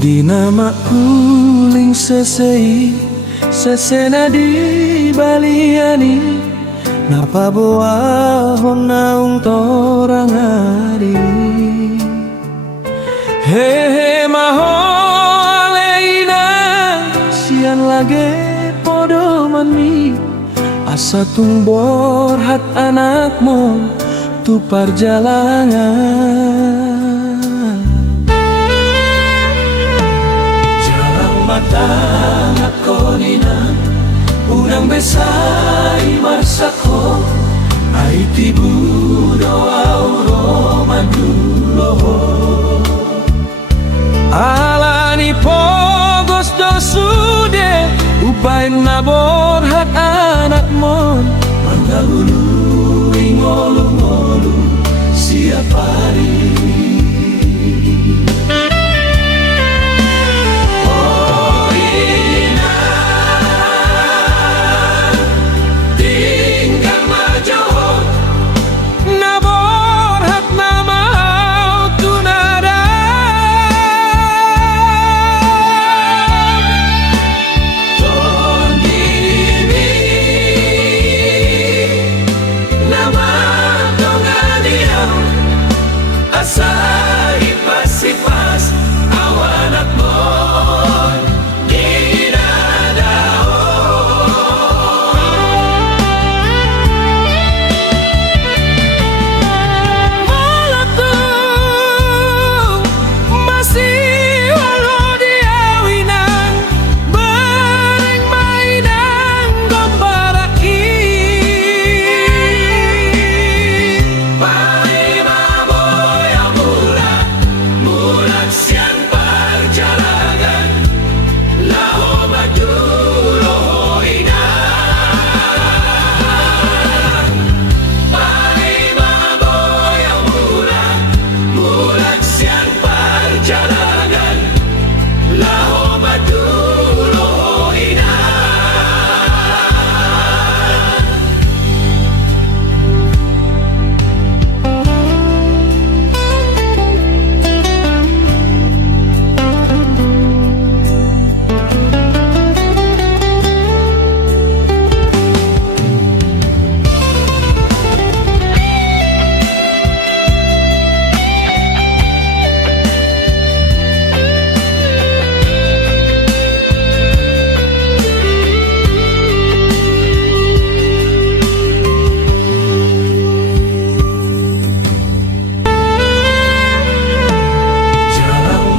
Di nama uling sesei sesena di baliani napa boa naung torang hari hehe maholeina sian lage podo mani asa tumbor hat anakmu tu perjalanan matang ako nina unang besay marsako ay tibudo auro madulo alani pogos do sude upay nabor hat anak mon mangalulu ingolu-ngolu siap hari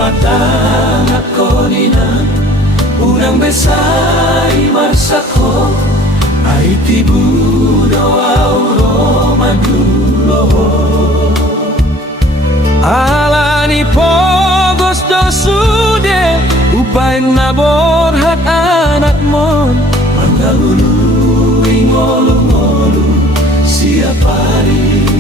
matang ako nina unang besay marsako ay tibudo auro madulo alani pogos do sude upay nabor hat anak mon mangalulu ingolu-ngolu siap hari